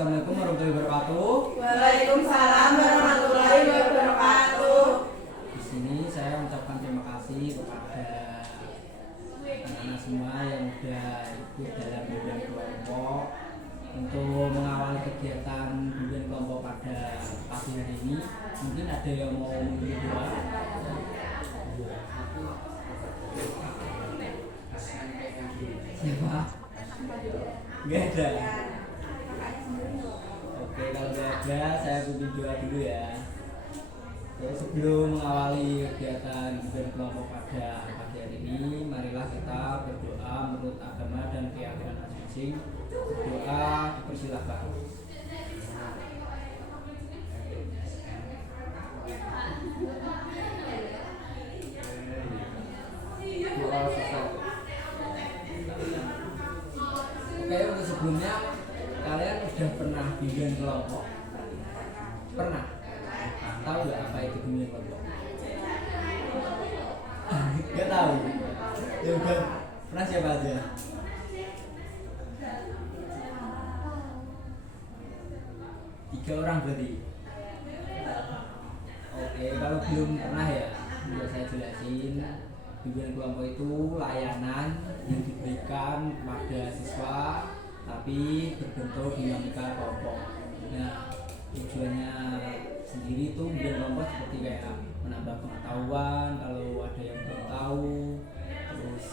Assalamualaikum warahmatullahi wabarakatuh. Waalaikumsalam warahmatullahi wabarakatuh. Di sini saya mengucapkan terima kasih kepada anak-anak semua yang sudah ikut dalam bimbingan kelompok untuk mengawali kegiatan bimbingan kelompok pada pagi hari ini. Mungkin ada yang mau memilih doa. Siapa? Nggak ada. Oke, kalau nggak ada, saya pimpin doa dulu ya. Oke, sebelum mengawali kegiatan bimbingan kelompok pada pagi hari ini, marilah kita berdoa menurut agama dan keyakinan masing-masing. Berdoa dipersilakan. Doa selesai. Oke, untuk sebelumnya kalian sudah pernah bimbingan kelompok? Pernah? Tahu nggak apa itu bimbingan kelompok? Nggak tahu. Ya udah, pernah siapa aja? Tiga orang berarti. Oke, kalau belum pernah ya, bisa saya jelasin. Bimbingan kelompok itu layanan yang diberikan kepada siswa tapi berbentuk dinamika kelompok. Nah, tujuannya sendiri itu bimbingan kelompok seperti kayak menambah pengetahuan kalau ada yang belum tahu, terus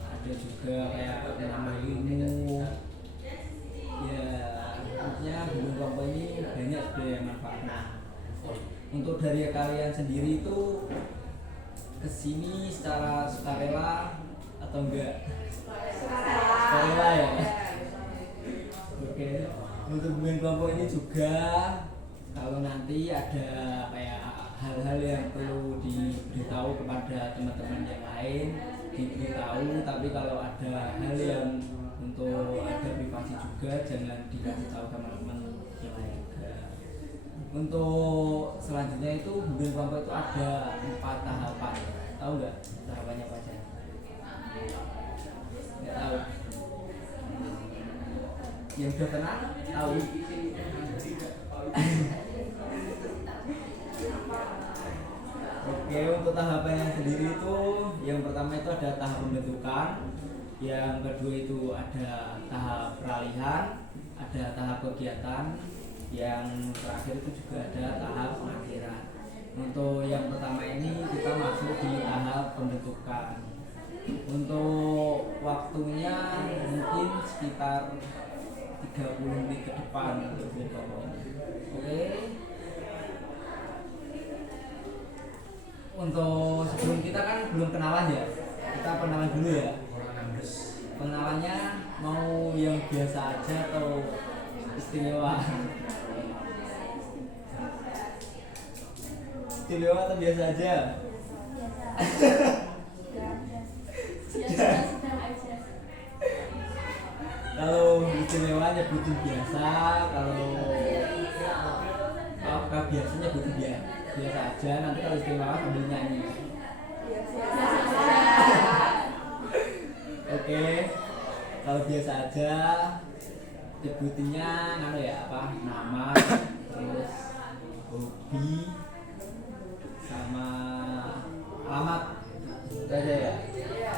ada juga kayak menambah ilmu. Ya, maksudnya bimbingan kelompok ini banyak sebenarnya manfaatnya. Untuk dari kalian sendiri itu kesini secara sukarela atau enggak? Sukarela ya. Oke, untuk bimbingan kelompok ini juga kalau nanti ada kayak hal-hal yang perlu diberitahu kepada teman-teman yang lain diberitahu, tapi kalau ada hal yang untuk ada privasi juga jangan dikasih tahu teman-teman yang lain juga. Untuk selanjutnya itu bimbingan kelompok itu ada 4 tahapan. Tahu nggak tahapannya apa aja? Nggak tahu. Yang udah pernah tahu? Oke, untuk tahapannya sendiri itu yang pertama itu ada tahap pembentukan, yang kedua itu ada tahap peralihan, ada tahap kegiatan, yang terakhir itu juga ada tahap pengakhiran. Untuk yang pertama ini kita masuk di tahap pembentukan. Untuk waktunya mungkin sekitar 30 menit ke depan untuk kelompok. Oke. Untuk sebelum kita kan belum kenalan ya. Kita kenalan dulu ya. Pengenalannya mau yang biasa aja atau istimewa? Istimewa atau biasa aja? Kalau istimewa nyebutin biasa, kalau biasa nyebutin biasa aja. Nanti kalau istimewa sambil nyanyi. Oke, kalau biasa aja nyebutinnya apa ya, nama, terus hobi, sama alamat. Itu aja ya.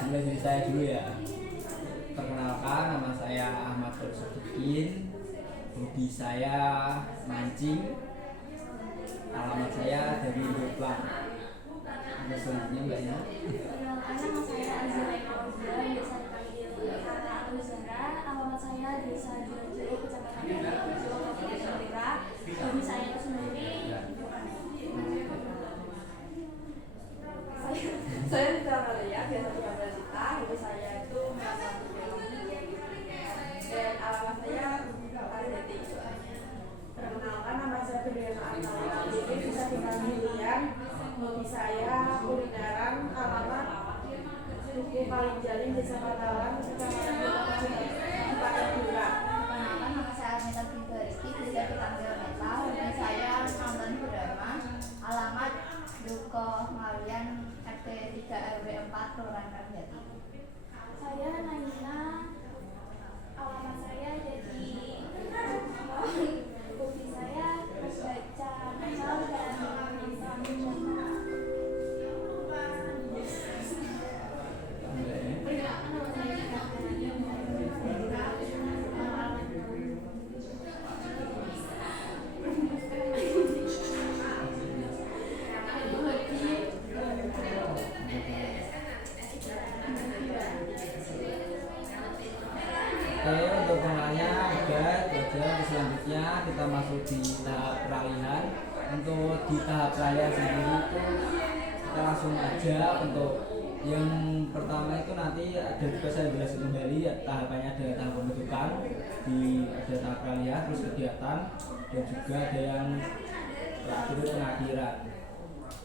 Mulai dari saya dulu ya. Perkenalkan, nama saya Ahmad Sodikin. Hobi saya mancing. Alamat saya dari Jepang. Ada selanjutnya mbaknya? Perkenalkan, nama saya Azira Iqbal, biasa dipanggil Kata atau Zara. Alamat saya Desa Jurajuru, Kecamatan Jurajuru, Kabupaten Jember. Hobi saya itu sendiri. Saya Rita Maria, biasa dipanggil Rita. Hobi saya itu melakukan biologi. Dan alamat saya Parineti. Perkenalkan, nama saya Fedriana Arnawa. Jadi bisa dipanggil Lian. Hobi saya kulineran. Alamat Duku Paling Jalin, Desa Patalan, Kecamatan Kabupaten Jember. Perkenalkan, nama saya Armita Bigariski, bisa dipanggil Meta. Hobi saya nonton drama. Alamat Duko Ngalian, RT 3 RW 4, Kelurahan Karjati. Saya Naina, alamat saya jadi Oke, untuk pengenalnya udah itu aja. Selanjutnya kita masuk di tahap peralihan. Untuk di tahap peralihan sendiri itu kita langsung aja. Untuk yang pertama itu nanti ada juga saya jelasin kembali ya, tahapannya ada tahap pembentukan, ada tahap peralihan, terus kegiatan, dan juga ada yang terakhir pengakhiran.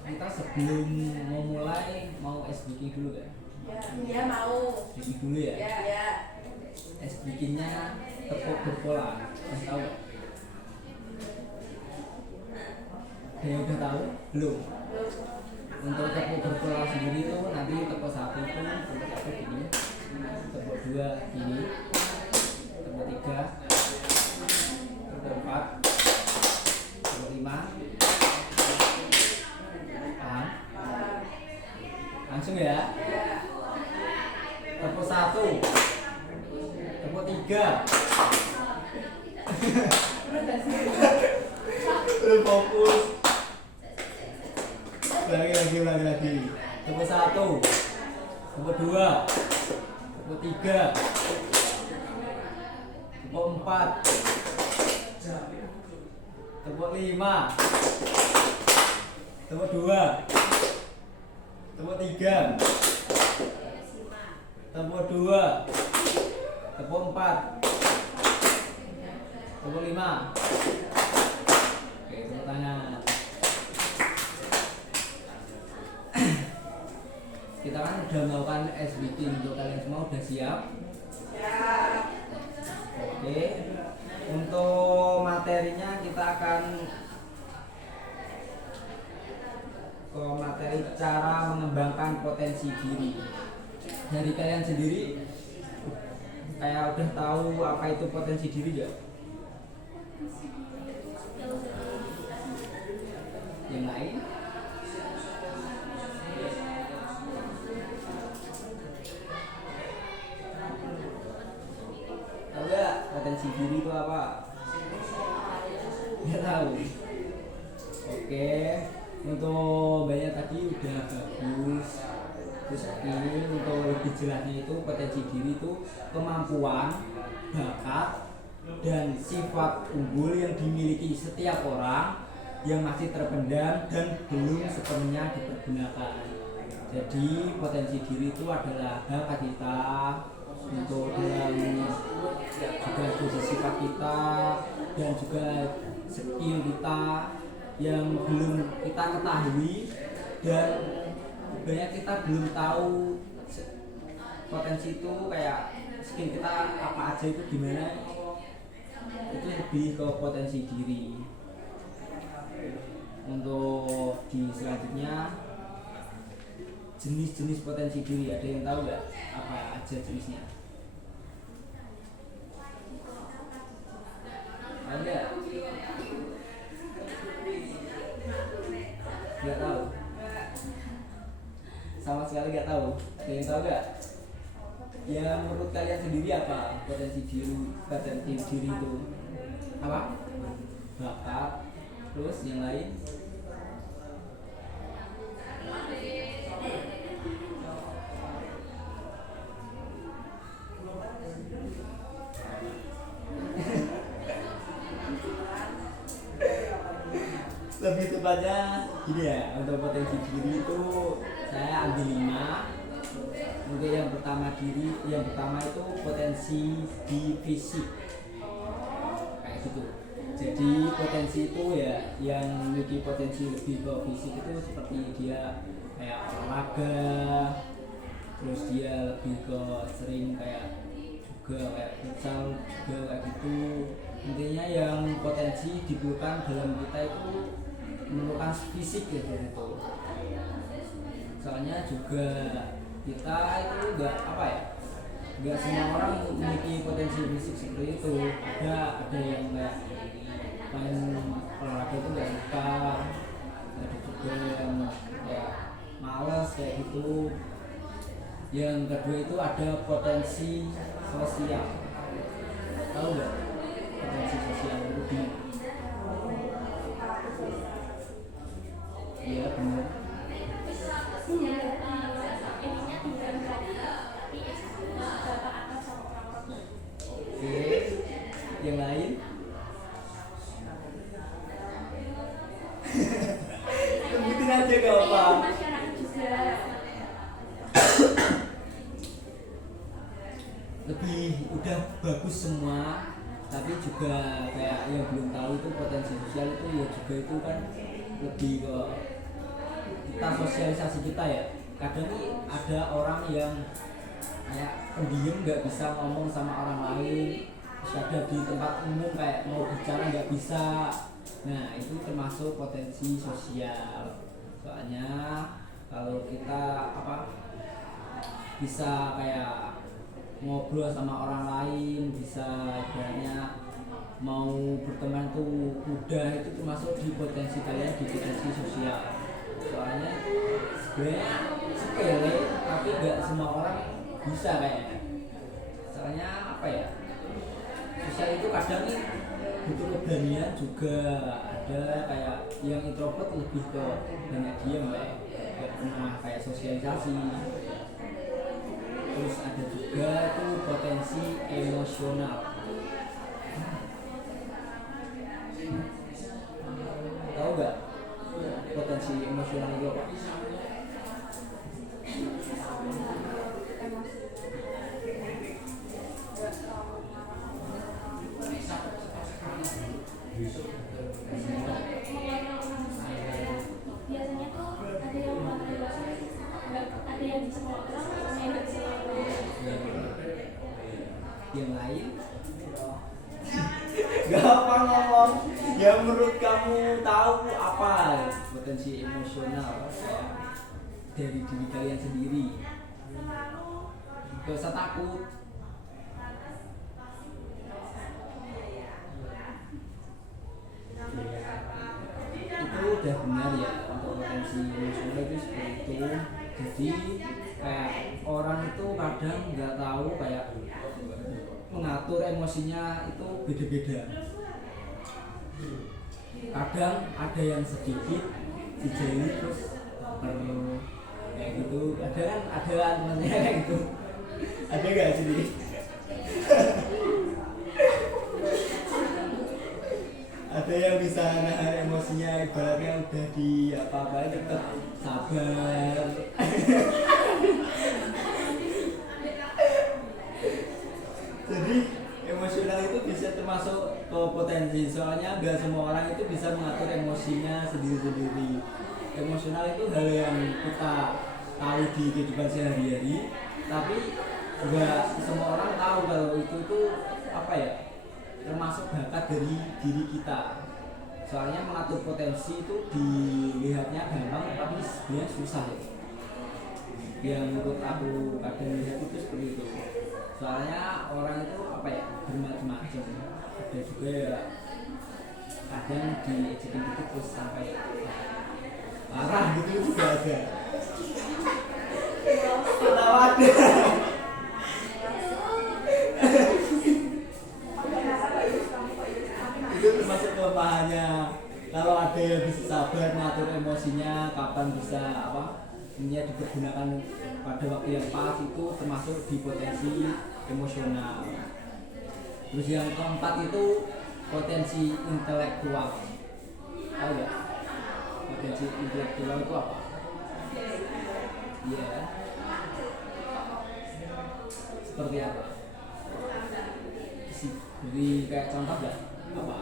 Kita sebelum mau mulai mau es bikin dulu kan? Ya mau. Bikin dulu ya. Ya. Es bikinnya tepung berpola, tahu nggak? Ada yang udah tahu? Belum. Untuk tepung berpola sendiri itu nanti tepung satu itu gini, tepung dua gini, tepung tiga, tepung empat, tepung lima. Paham? Langsung ya. Tepung satu, tepung tiga. Fokus. Lagi. Tepung satu, tepung dua, tepung tiga, tepung empat, tepung lima, tepung dua, tepung tiga, tepung dua, tepung empat, tepung lima. Oke, tepuk tangan. Kita kan udah melakukan es bikin, untuk kalian semua udah siap? Oke. Untuk materinya kita akan ke materi cara mengembangkan potensi diri. Dari kalian sendiri kayak udah tahu apa itu potensi diri gak? Yang lain? Tahu gak potensi diri itu apa? Nggak tahu. Oke, untuk banyak tadi udah bagus. Terus ini untuk lebih jelasnya itu potensi diri itu kemampuan, bakat, dan sifat unggul yang dimiliki setiap orang yang masih terpendam dan belum sepenuhnya dipergunakan. Jadi potensi diri itu adalah bakat kita untuk dalam juga dosis sifat kita dan juga skill kita yang belum kita ketahui dan banyak kita belum tahu potensi itu kayak skill kita apa aja itu gimana, itu lebih ke potensi diri. Untuk di selanjutnya jenis-jenis potensi diri, ada yang tahu nggak apa aja jenisnya? Ada? Nggak tahu? Sama sekali nggak tahu? Ada yang tahu nggak? Ya menurut kalian sendiri apa potensi diri itu? Apa? Bakat. Terus yang lain? Lebih tepatnya gini ya, untuk potensi diri itu saya ambil 5. Untuk yang pertama itu potensi di fisik kayak gitu. Jadi potensi itu ya yang memiliki potensi lebih ke fisik itu seperti dia kayak olahraga, terus dia lebih ke sering kayak juga kayak futsal juga kayak gitu. Intinya yang potensi dibutuhkan dalam kita itu memerlukan fisik ya gitu. Soalnya juga kita itu nggak semua orang memiliki potensi fisik seperti itu. Ada yang kayak main olahraga itu nggak suka, ada juga yang kayak males kayak gitu. Yang kedua itu ada potensi sosial. Tahu nggak potensi sosial itu gimana? Iya benar. Yang lain? Sebutin aja gak apa. Masyarakat juga. Lebih udah bagus semua, tapi juga kayak yang belum tahu itu potensi sosial itu ya juga itu kan lebih ke kita sosialisasi kita ya. Kadang nih ada orang yang kayak pendiam nggak bisa ngomong sama orang lain, terus ada di tempat umum kayak mau bicara nggak bisa. Nah itu termasuk potensi sosial. Soalnya kalau kita bisa kayak ngobrol sama orang lain, bisa ibaratnya mau berteman tuh mudah, itu termasuk di potensi kalian di potensi sosial. Soalnya sebenarnya sepele tapi nggak semua orang bisa kayaknya. Soalnya sosial itu kadang nih butuh keberanian juga. Ada kayak yang introvert lebih ke banyak diam kayak nggak pernah kayak sosialisasi. Terus ada juga tuh potensi emosional. Tahu nggak potensi emosional itu apa? Biasanya tuh ada yang orang dewasa, ada yang bisa ngobrol, ada yang nggak bisa ngobrol. Yang lain? Gampang ngomong. Yang menurut kamu tahu apa potensi emosional dari diri kalian sendiri? Gak usah takut. Itu udah benar ya, untuk potensi emosional itu seperti itu. Jadi kayak orang itu kadang nggak tahu kayak mengatur emosinya itu beda-beda. Kadang ada yang sedikit dijahili terus kayak gitu. Ada temennya kayak gitu. Ada nggak sih? Ada yang bisa nahan emosinya, ibaratnya udah di apa-apa tetap sabar. Jadi emosional itu bisa termasuk ke potensi, soalnya nggak semua orang itu bisa mengatur emosinya sendiri-sendiri. Emosional itu hal yang kita tahu di kehidupan sehari-hari, tapi nggak semua orang tahu kalau itu tuh termasuk bakat dari diri kita. Soalnya mengatur potensi itu dilihatnya gampang, tapi sebenarnya susah ya. Yang menurut aku kadang lihat itu seperti itu. Soalnya orang itu bermacam-macam. Ada juga ya kadang diajakin dikit terus sampai parah gitu juga ada. Tahu ada. Itu termasuk kelemahannya. Kalau ada yang bisa sabar mengatur emosinya, kapan bisa dipergunakan pada waktu yang pas, itu termasuk di potensi emosional. Terus yang keempat itu potensi intelektual. Tahu nggak? Potensi intelektual itu apa? Iya. Seperti apa? Beri kayak contoh nggak? Apa?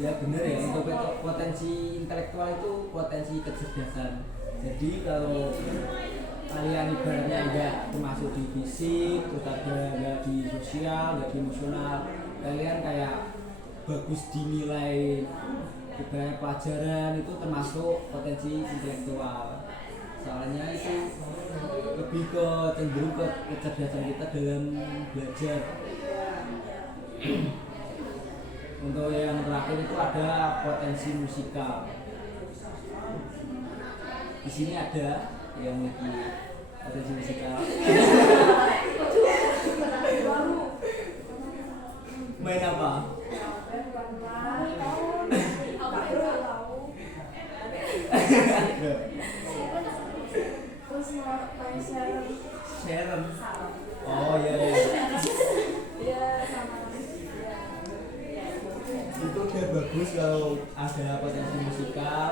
Ya bener ya, untuk potensi intelektual itu potensi kecerdasan. Jadi kalau kalian ibaratnya enggak termasuk di fisik, terus ada enggak di sosial, enggak di emosional, kalian kayak bagus dinilai ibaratnya pelajaran, itu termasuk potensi intelektual. Soalnya itu lebih ke cenderung ke kecerdasan kita dalam belajar. Untuk yang terakhir itu ada potensi musikal. Di sini ada yang memiliki potensi musikal. Main apa? main Sharon. Sharon. Salah. Oh iya iya. Iya sama ya. Itu udah bagus kalau ada potensi musikal.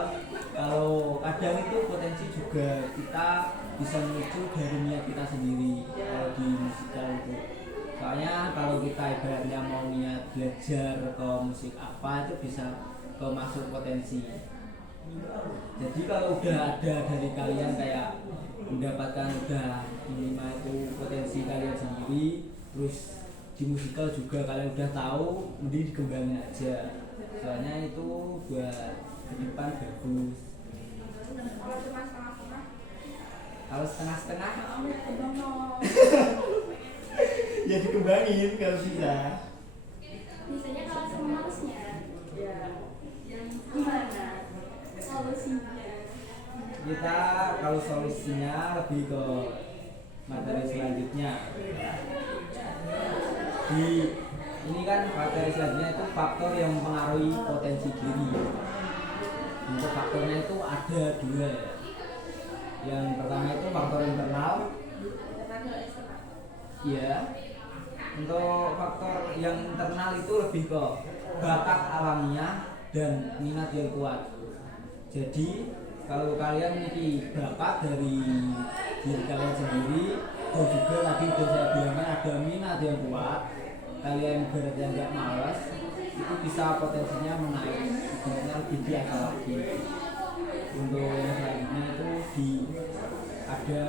Kalau kadang itu potensi juga kita bisa menuju dari niat kita sendiri kalau di musikal itu. Soalnya kalau kita ibaratnya mau niat belajar ke musik apa itu bisa ke masuk potensi. Jadi kalau udah ada dari kalian kayak mendapatkan udah minimal itu potensi kalian sendiri, terus di musikal juga kalian udah tahu, mending dikembangin aja. Soalnya itu buat ke depan bagus. Kalau cuma setengah-setengah, Kalau setengah-setengah bengong. ya dikembangin kalau bisa. Biasanya kalau sama malesnya Ya. gimana solusinya? Kita kalau solusinya lebih ke materi selanjutnya. Di ini kan materi selanjutnya itu faktor yang mempengaruhi potensi diri. Untuk faktornya itu ada dua ya. Yang pertama itu faktor internal. Iya. Untuk faktor yang internal itu lebih ke bakat alamiah dan minat yang kuat. Jadi kalau kalian memiliki bakat dari diri kalian sendiri dan juga tadi udah saya bilangkan ada minat yang kuat, kalian ibaratnya nggak malas, itu bisa potensinya menaik, ibaratnya lebih di atas lagi. Untuk yang selanjutnya itu ada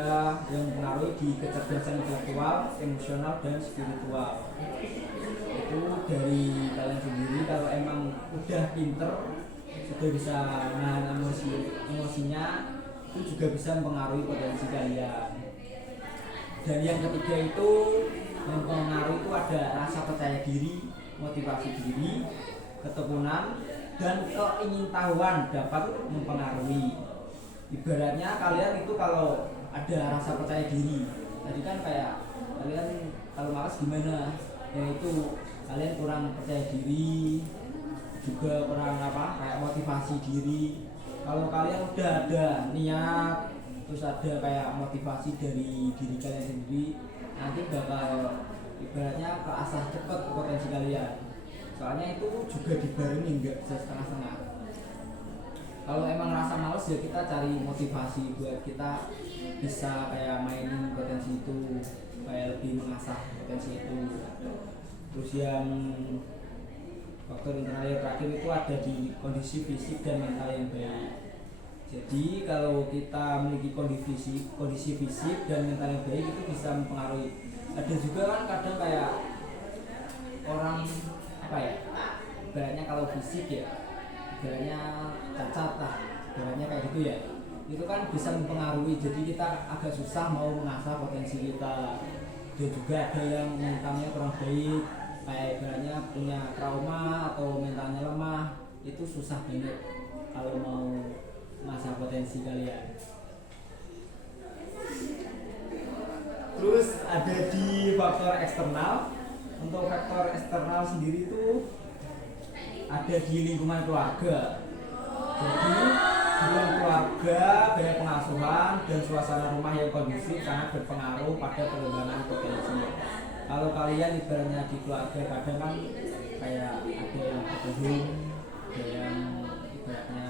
yang mempengaruhi di kecerdasan intelektual, emosional dan spiritual. Itu dari kalian sendiri kalau emang udah pinter sudah bisa menahan emosinya itu juga bisa mempengaruhi potensi kalian. Dan yang ketiga itu yang mempengaruhi itu ada rasa percaya diri, motivasi diri, ketekunan dan keingintahuan dapat mempengaruhi. Ibaratnya kalian itu kalau ada rasa percaya diri, tadi kan kayak kalian kalau malas gimana, yaitu kalian kurang percaya diri, juga kurang kayak motivasi diri. Kalau kalian udah ada niat, terus ada kayak motivasi dari diri kalian sendiri, nanti bakal ibaratnya keasah cepet potensi kalian. Soalnya itu juga dibarengi, nggak bisa setengah-setengah. Kalau emang rasa males ya kita cari motivasi buat kita bisa kayak mainin potensi itu, kayak lebih mengasah potensi itu. Terus yang faktor internal yang terakhir itu ada di kondisi fisik dan mental yang baik. Jadi kalau kita memiliki kondisi fisik dan mental yang baik itu bisa mempengaruhi. Ada juga kan kadang kayak orang ibaratnya kalau fisik ya, ibaratnya cacat lah, ibaratnya kayak gitu ya. Itu kan bisa mempengaruhi. Jadi kita agak susah mau mengasah potensi kita. Dan juga ada yang mentalnya kurang baik, kayak ibaratnya punya trauma atau mentalnya lemah, itu susah banget kalau mau masa potensi kalian. Terus ada di faktor eksternal. Untuk faktor eksternal sendiri itu ada di lingkungan keluarga. Jadi lingkungan keluarga, gaya pengasuhan dan suasana rumah yang kondusif sangat berpengaruh pada pengembangan potensi. Kalau kalian ibaratnya di keluarga kadang kan kayak ada yang berhubung, ada yang ibaratnya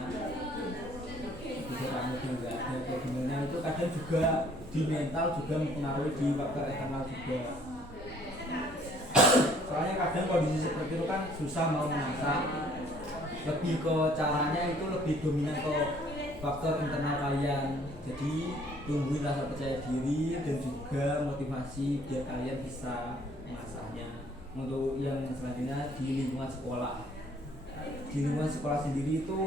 kamu juga ada kayak gimana, itu kadang juga di mental juga mempengaruhi di faktor eksternal juga. Soalnya kadang kondisi seperti itu kan susah mau mengasah, lebih ke caranya itu lebih dominan ke faktor internal kalian. Jadi tumbuhin rasa percaya diri dan juga motivasi biar kalian bisa mengasahnya. Untuk yang selanjutnya di lingkungan sekolah. Di lingkungan sekolah sendiri itu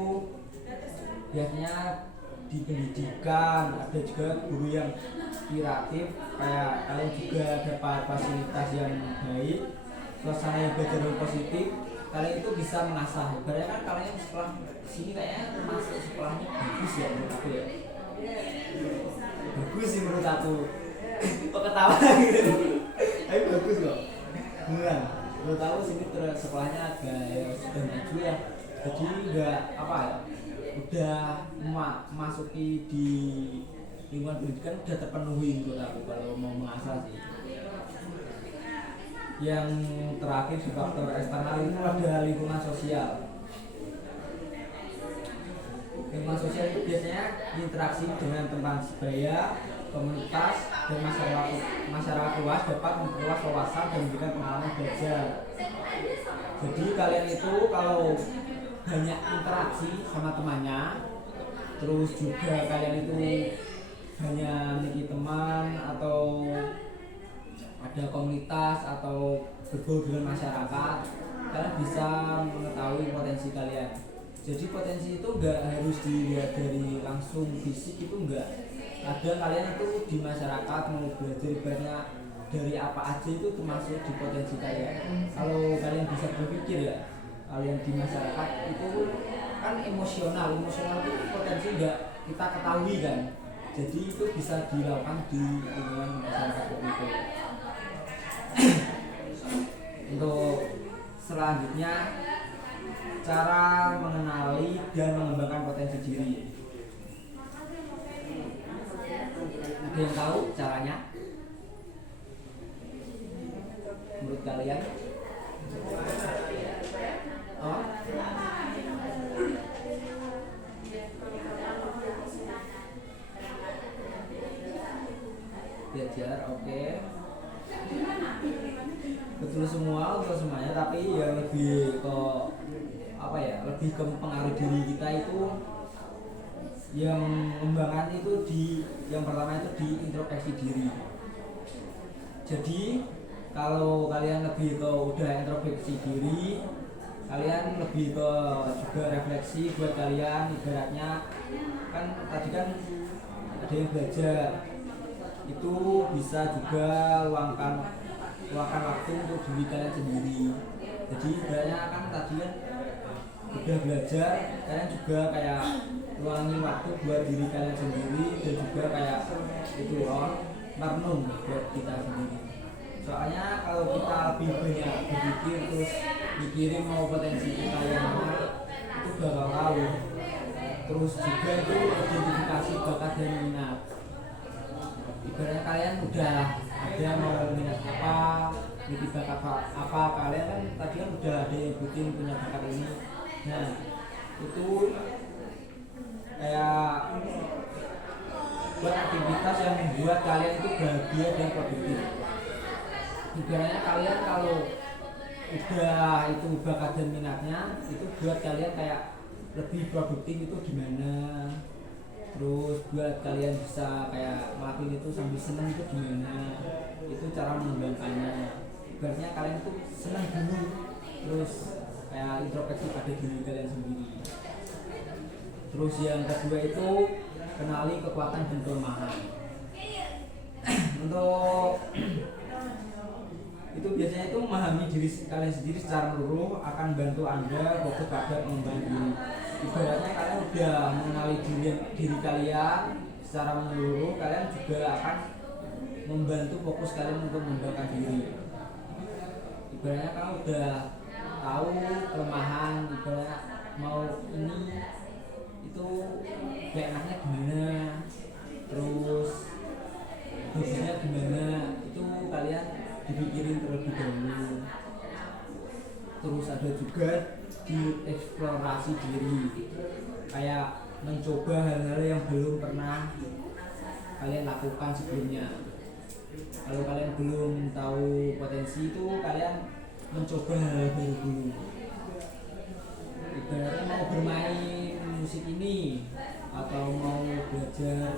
biasanya di pendidikan ada juga guru yang inspiratif, kayak kalian juga dapat fasilitas yang baik, suasana yang belajar yang positif, kalian itu bisa mengasah. Ibaratnya kan kalian sekolah sini kayaknya masuk sekolahnya bagus ya menurut aku ya. Bagus sih menurut aku. Kok ketawa gitu. Tapi bagus kok. Beneran. Menurut aku sini terus sekolahnya agak ya, sudah maju ya. Jadi enggak udah memasuki di lingkungan pendidikan udah terpenuhi menurut aku kalau mau mengasah sih. Yang terakhir di faktor eksternal itu ada lingkungan sosial. Lingkungan sosial itu biasanya interaksi dengan teman sebaya, komunitas, dan masyarakat luas dapat memperluas wawasan dan memberikan pengalaman belajar. Jadi kalian itu kalau banyak interaksi sama temannya, terus juga kalian itu hanya memiliki teman atau ada komunitas atau bergaul dengan masyarakat, kalian bisa mengetahui potensi kalian. Jadi potensi itu enggak harus dilihat dari langsung fisik, itu enggak. Ada kalian itu di masyarakat mau belajar ibaratnya dari apa aja itu termasuk di potensi kalian. Kalau kalian bisa berpikir ya, kalian di masyarakat itu kan emosional itu potensi enggak kita ketahui kan. Jadi itu bisa dilakukan di lingkungan masyarakat itu. Untuk selanjutnya, cara mengenali dan mengembangkan potensi diri. Ada yang tahu caranya? Menurut kalian? Oh? Belajar, oke. Betul semua untuk semuanya, tapi yang lebih ke apa ya, lebih ke mempengaruhi diri kita itu yang mengembangkan itu yang pertama itu di introspeksi diri. Jadi kalau kalian lebih ke udah introspeksi diri, kalian lebih ke juga refleksi buat kalian. Ibaratnya kan tadi kan ada yang belajar, itu bisa juga luangkan waktu untuk diri kalian sendiri. Jadi ibaratnya kan tadi kan udah belajar, kalian juga kayak luangin waktu buat diri kalian sendiri dan juga kayak itu merenung buat kita sendiri. Soalnya kalau kita lebih banyak berpikir terus mikirin mau potensi kita yang mana, itu bakal tahu. Terus juga itu identifikasi bakat dan minat. Ibaratnya kalian udah ada mau minat apa, memiliki bakat apa, kalian kan tadi kan udah ada yang bikin punya bakat ini. Nah itu kayak buat aktivitas yang membuat kalian itu bahagia dan produktif. Ibaratnya kalian kalau udah itu bakat dan minatnya, itu buat kalian kayak lebih produktif itu gimana, terus buat kalian bisa kayak ngelakuin itu sambil seneng itu gimana, itu cara mengembangkannya. Ibaratnya kalian itu seneng dulu, terus kayak introspeksi pada diri kalian sendiri. Terus yang kedua itu kenali kekuatan dan kelemahan. Untuk itu biasanya itu memahami diri kalian sendiri secara menyeluruh akan bantu Anda fokus pada mengembangkan diri. Ibaratnya kalian udah mengenali diri kalian secara menyeluruh, kalian juga akan membantu fokus kalian untuk mengembangkan diri. Ibaratnya kalian udah tahu kelemahan, ibaratnya mau ini itu kayak enaknya gimana, terus bagusnya gimana, itu kalian dipikirin terlebih dahulu. Terus ada juga di eksplorasi diri, kayak mencoba hal-hal yang belum pernah kalian lakukan sebelumnya. Kalau kalian belum tahu potensi itu, kalian mencoba hal baru dulu. Ibaratnya mau bermain musik ini atau mau belajar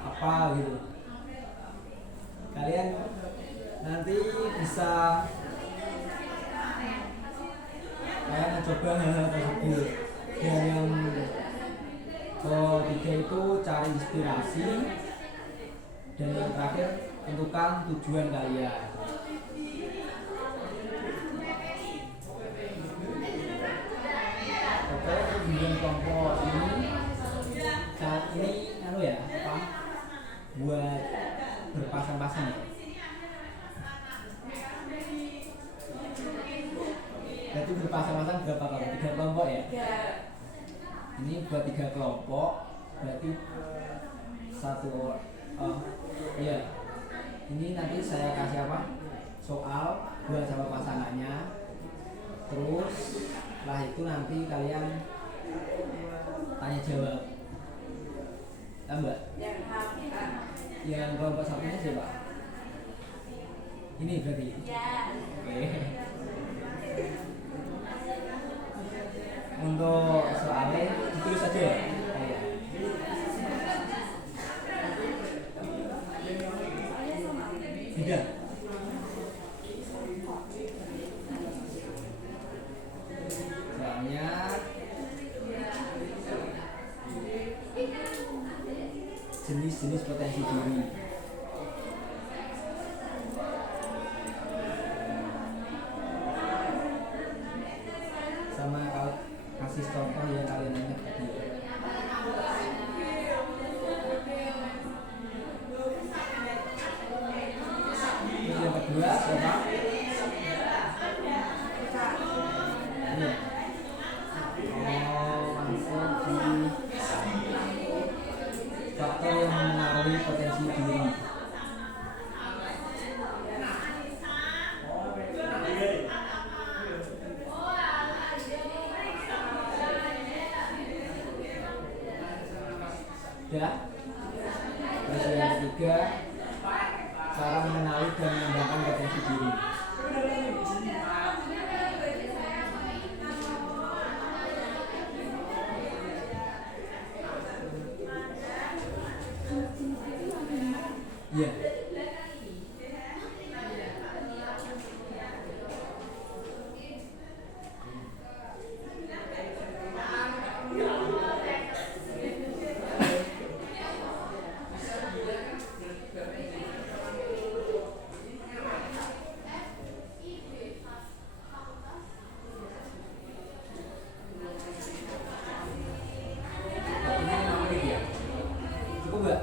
apa gitu, kalian nanti bisa kayak mencoba hal-hal tersebut. Dan yang ketiga itu cari inspirasi, dan yang terakhir tentukan tujuan kalian. Oke, tujuan kelompok ini saat ini ya apa buat berpasang-pasang ya. Berarti berpasang-pasang berapa kelompok? 3 kelompok ya? Ini buat 3 kelompok, berarti satu ya ini nanti saya kasih apa soal buat sama pasangannya, terus setelah itu nanti kalian tanya jawab ya mbak. Yang kelompok satunya siapa? Ini berarti oke. Untuk soalnya ditulis saja ya. Tidak. Soalnya jenis-jenis potensi diri. Sama kasih contoh yang kalian ingat tadi. Terus yang kedua siapa? Ini. Masuk di faktor yang mengaruhi potensi diri. Ya. Terus yang ketiga, cara mengenali dan mengembangkan potensi diri. Iya. Ini 5 menit ya. Cukup nggak?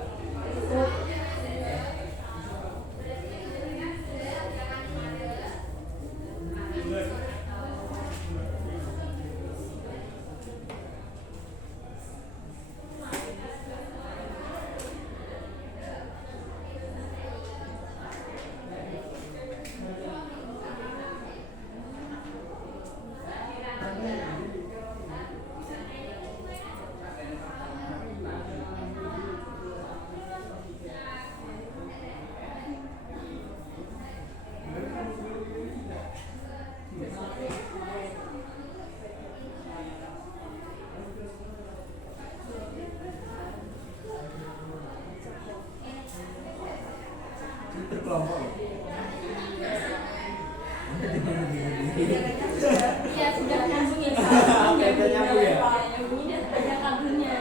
Ini berkelompok loh. Iya, sudah nyambung ya. Oke, udah nyambung ya. Ini ada kabelnya.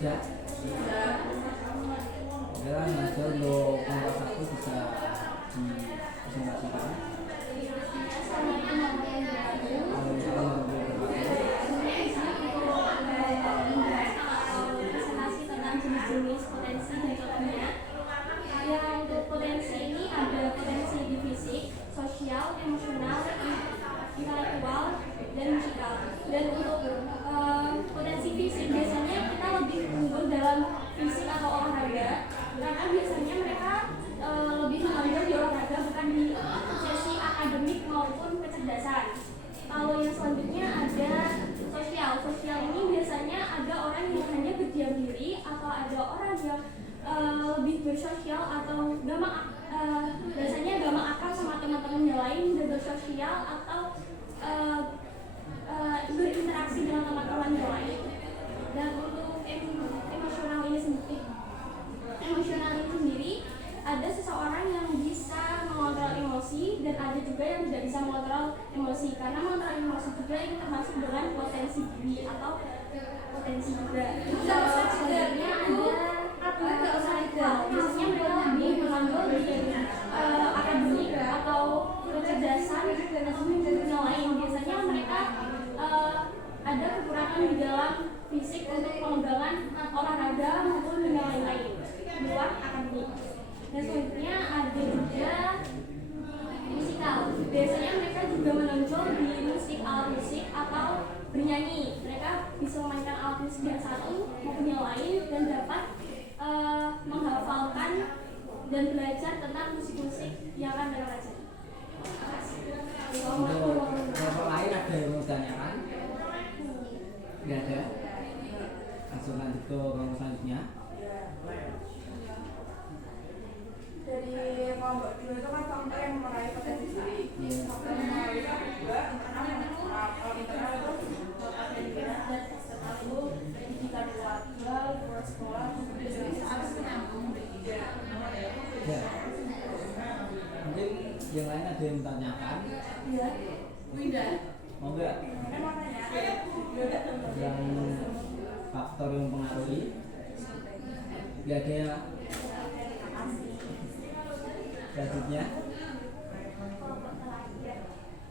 Sudah. Oke lah, aja untuk kelompok satu bisa dipresentasikan. Kalau misalkan presentasi tentang jenis-jenis potensi dan contohnya. Ya, untuk potensi ini ada potensi di fisik, sosial, emosional, intelektual, dan musikal. Dan untuk potensi fisik biasanya kita lebih unggul dalam fisik atau olahraga karena biasanya mereka lebih menonjol di olahraga bukan di sesi akademik maupun kecerdasan. Kalau yang selanjutnya ada sosial. Sosial ini biasanya ada orang yang hanya berdiam diri atau ada orang yang lebih bersosial atau biasanya gampang akrab sama teman-temannya lain dan bersosial atau berinteraksi dengan teman-temannya lain. Dan untuk emosional ini sendiri ada seseorang yang bisa mengontrol emosi dan ada juga yang tidak bisa mengontrol emosi karena mengontrol emosi juga ini termasuk dengan potensi diri atau potensi juga. Selanjutnya ada intelektual. Biasanya mereka lebih menonjol di akademik atau kecerdasan yang lain. Biasanya mereka ada kekurangan di dalam fisik untuk pengembangan olahraga maupun dengan lain-lain di luar akademik. Dan selanjutnya ada juga musikal. Biasanya mereka juga menonjol di alat musik atau bernyanyi. Mereka bisa memainkan alat musik yang satu maupun yang lain dan dapat menghafalkan dan belajar tentang musik-musik yang akan mereka pelajari. untuk kelompok lain ada yang mau ditanyakan? Tidak ada. Langsung lanjut ke kelompok selanjutnya. Dari kelompok dua itu kan kelompok yang meraih potensi diri. Iya. Kelompok yang meraih juga internal. Kalau internal itu pendidikan dan lalu pendidikan keluarga, luar sekolah, jadi harus menyambung Ya. Mungkin yang lain ada yang ditanyakan? Iya. Winda. Mau nggak? Mau tanya? Yang faktor yang mempengaruhi? Nggak ada ya? Selanjutnya. Kelompok terakhir,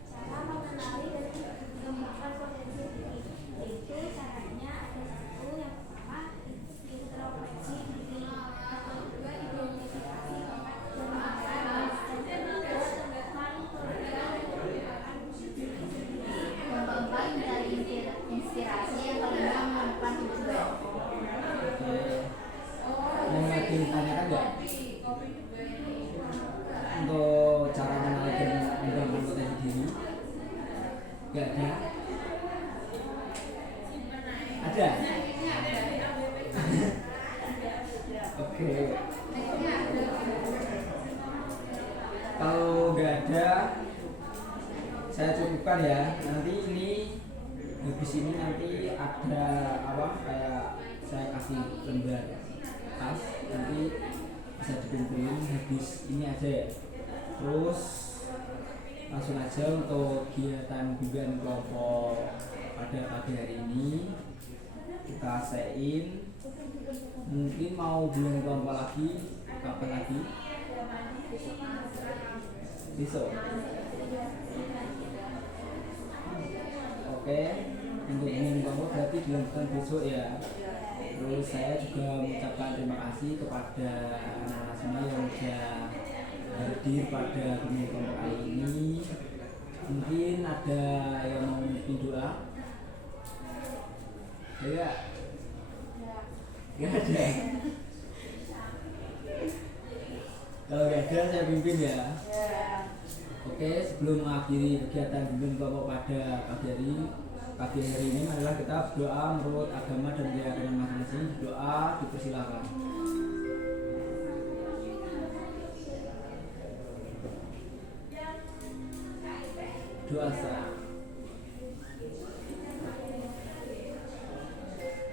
cara mengenali dan mengembangkan potensi diri. Itu caranya ada satu, yang pertama introspeksi diri, yang kedua identifikasi bakat dan Yang keempat mencari inspirasi, yang kelima menemukan tujuan. Oke. Mau ada yang ditanyakan nggak? Untuk cara mengenali dan mengembangkan potensi diri? Nggak ada? Ada? Oke. Kalau nggak ada, saya cukupkan ya. Nanti ini habis ini nanti ada apa kayak saya kasih lembar tas, nanti bisa dikumpulin habis ini aja ya. Terus langsung aja untuk kegiatan bimbingan kelompok pada pagi hari ini kita sein. Mungkin mau bimbingan kelompok lagi kapan lagi? Besok. Oke, untuk bimbingan kelompok berarti dilanjutkan besok ya. Terus saya juga mengucapkan terima kasih kepada anak-anak semua yang sudah hadir pada bimbingan kelompok kali ini. Mungkin ada yang mau memimpin doa? Ya, nggak ada. Kalau nggak ada saya pimpin ya. Oke, sebelum mengakhiri kegiatan bimbingan kelompok pada pagi hari ini, marilah kita berdoa menurut agama dan keyakinan masing-masing. Doa dipersilakan. Doa sah.